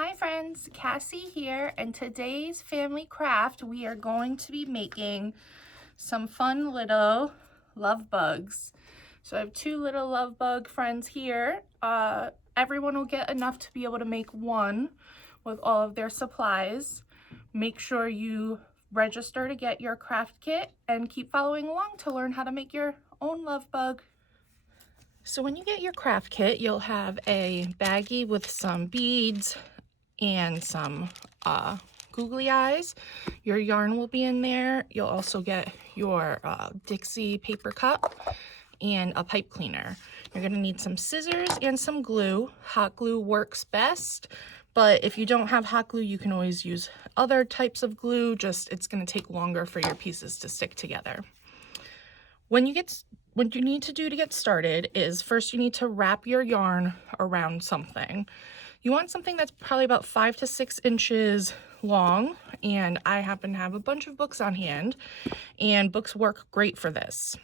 Hi friends, Cassie here, and today's family craft we are going to be making some fun little love bugs. So I have two little love bug friends here. Everyone will get enough to be able to make one with all of their supplies. Make sure you register to get your craft kit and keep following along to learn how to make your own love bug. So when you get your craft kit, you'll have a baggie with some beads and some googly eyes. Your yarn will be in there. You'll also get your Dixie paper cup and a pipe cleaner. You're gonna need some scissors and some glue. Hot glue works best, but if you don't have hot glue, you can always use other types of glue, just it's gonna take longer for your pieces to stick together. What you need to do to get started is first you need to wrap your yarn around something. You want something that's probably about 5 to 6 inches long, and I happen to have a bunch of books on hand, and books work great for this.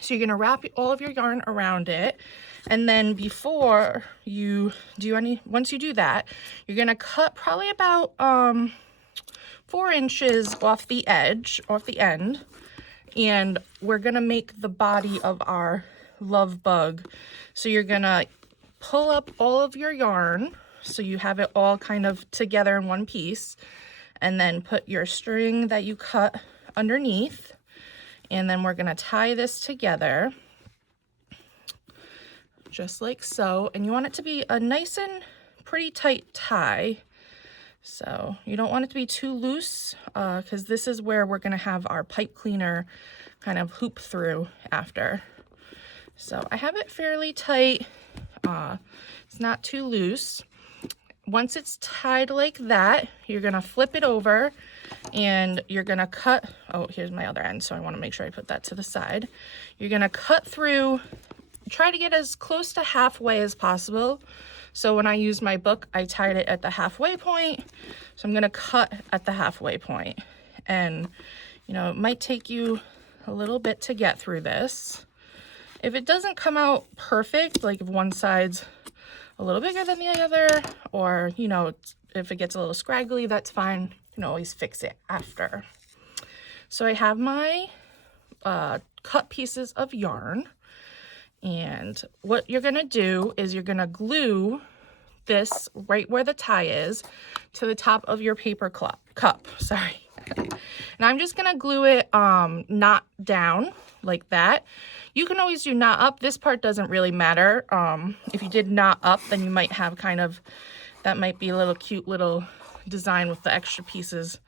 So you're gonna wrap all of your yarn around it, and then once you do that, you're gonna cut probably about 4 inches off the end, and we're gonna make the body of our love bug. So you're gonna pull up all of your yarn so you have it all kind of together in one piece, and then put your string that you cut underneath, and then we're gonna tie this together just like so. And you want it to be a nice and pretty tight tie, so you don't want it to be too loose because this is where we're gonna have our pipe cleaner kind of hoop through after. So I have it fairly tight. It's not too loose. Once it's tied like that, you're gonna flip it over and you're gonna cut, oh, here's my other end, so I wanna make sure I put that to the side. You're gonna cut through, try to get as close to halfway as possible. So when I used my book, I tied it at the halfway point. So I'm gonna cut at the halfway point. And, you know, it might take you a little bit to get through this. If it doesn't come out perfect, like if one side's a little bigger than the other, or, you know, if it gets a little scraggly, that's fine. You can always fix it after. So I have my cut pieces of yarn, and what you're gonna do is you're gonna glue this right where the tie is to the top of your paper cup, sorry. And I'm just gonna glue it not down like that. You can always do knot up. This part doesn't really matter. If you did knot up, then you might have that might be a little cute little design with the extra pieces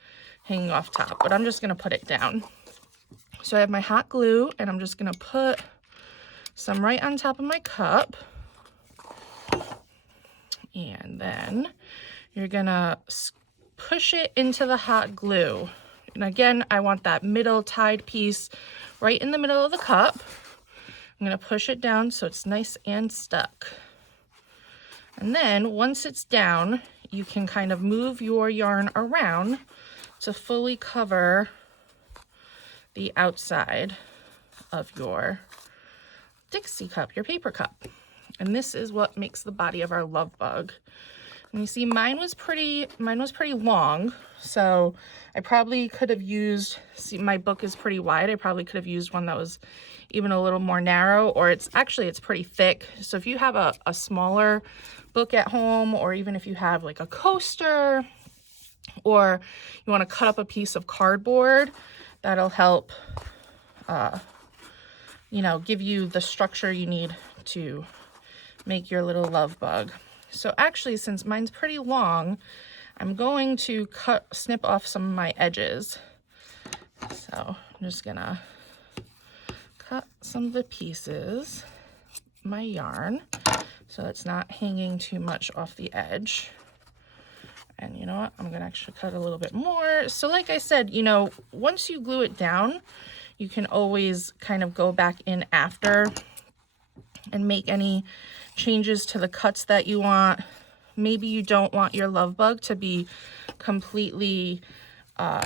hanging off top, but I'm just gonna put it down. So I have my hot glue, and I'm just gonna put some right on top of my cup. And then you're gonna push it into the hot glue. And again, I want that middle tied piece right in the middle of the cup. I'm gonna push it down so it's nice and stuck. And then once it's down, you can kind of move your yarn around to fully cover the outside of your Dixie cup, your paper cup. And this is what makes the body of our love bug. And you see mine was pretty long, so I probably could have used, see my book is pretty wide, I probably could have used one that was even a little more narrow, or it's pretty thick. So if you have a smaller book at home, or even if you have like a coaster, or you want to cut up a piece of cardboard, that'll help you know, give you the structure you need to make your little love bug. So actually, since mine's pretty long, I'm going to snip off some of my edges. So I'm just gonna cut some of the pieces, my yarn, so it's not hanging too much off the edge. And you know what, I'm gonna actually cut a little bit more. So like I said, you know, once you glue it down, you can always kind of go back in after and make any changes to the cuts that you want. Maybe you don't want your love bug to be completely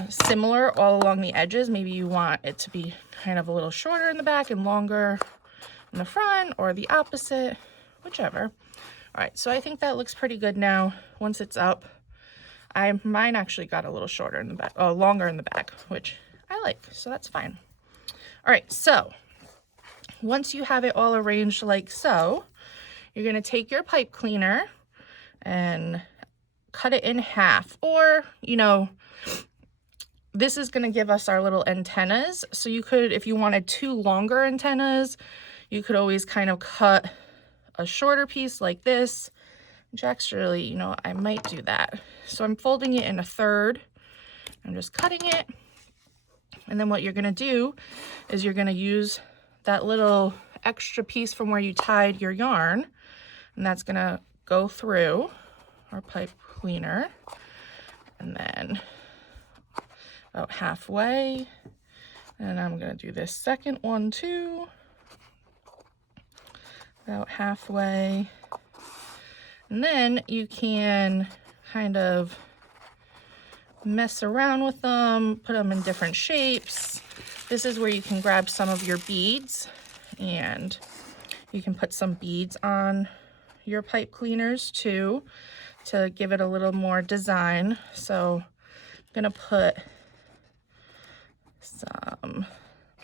similar all along the edges. Maybe you want it to be kind of a little shorter in the back and longer in the front, or the opposite, whichever. All right, so I think that looks pretty good now once it's up. Mine actually got a little shorter in the back, longer in the back, which I like, so that's fine. All right, so once you have it all arranged like so, you're gonna take your pipe cleaner and cut it in half, or, you know, this is gonna give us our little antennas. So you could, if you wanted 2 longer antennas, you could always kind of cut a shorter piece like this, which actually, you know, I might do that. So I'm folding it in a third. I'm just cutting it. And then what you're gonna do is you're gonna use that little extra piece from where you tied your yarn, and that's gonna go through our pipe cleaner, and then about halfway, and I'm gonna do this second one too, about halfway, and then you can kind of mess around with them, put them in different shapes. This is where you can grab some of your beads, and you can put some beads on your pipe cleaners too to give it a little more design. So I'm gonna put some,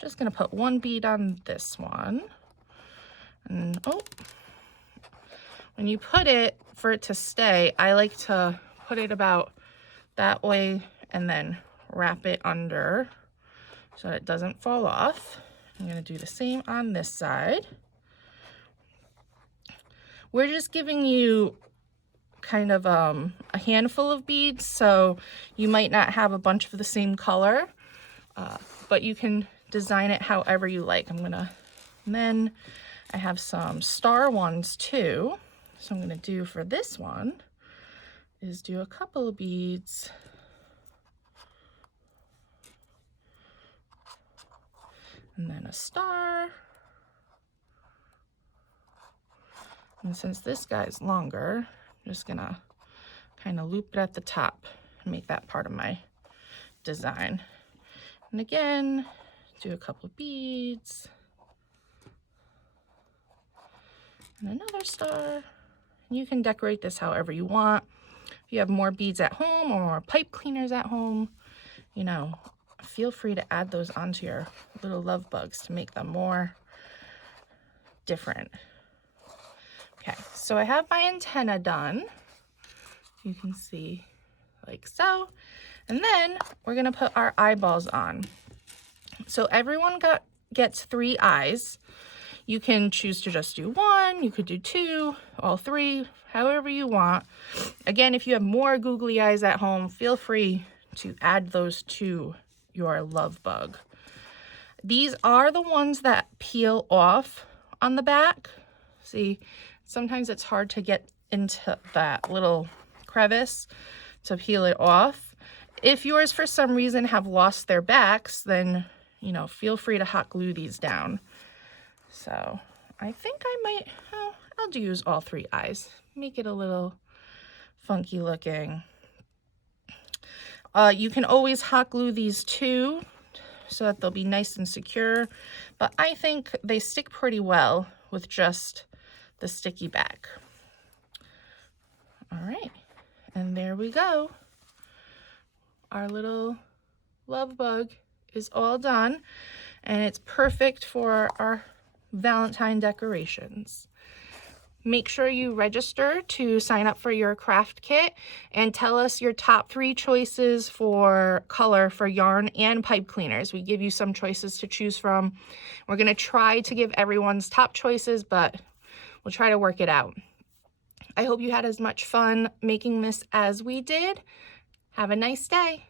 just gonna put 1 bead on this one. And when you put it, for it to stay, I like to put it about that way and then wrap it under so that it doesn't fall off. I'm gonna do the same on this side. We're just giving you kind of a handful of beads, so you might not have a bunch of the same color, but you can design it however you like. And then I have some star ones too. So I'm gonna do for this one is do a couple of beads. And then a star. And since this guy's longer, I'm just gonna kind of loop it at the top and make that part of my design. And again, do a couple of beads. And another star. And you can decorate this however you want. If you have more beads at home or more pipe cleaners at home, you know, feel free to add those onto your little love bugs to make them more different. Okay, so I have my antenna done. You can see like so. And then we're gonna put our eyeballs on. So everyone gets 3 eyes. You can choose to just do 1, you could do 2, all 3, however you want. Again, if you have more googly eyes at home, feel free to add those to your love bug. These are the ones that peel off on the back. See, sometimes it's hard to get into that little crevice to peel it off. If yours for some reason have lost their backs, then, you know, feel free to hot glue these down. So I think I might, I'll use all 3 eyes, make it a little funky looking. You can always hot glue these too so that they'll be nice and secure, but I think they stick pretty well with just the sticky back. All right, and there we go. Our little love bug is all done, and it's perfect for our Valentine decorations. Make sure you register to sign up for your craft kit and tell us your top 3 choices for color for yarn and pipe cleaners. We give you some choices to choose from. We're going to try to give everyone's top choices, but we'll try to work it out. I hope you had as much fun making this as we did. Have a nice day.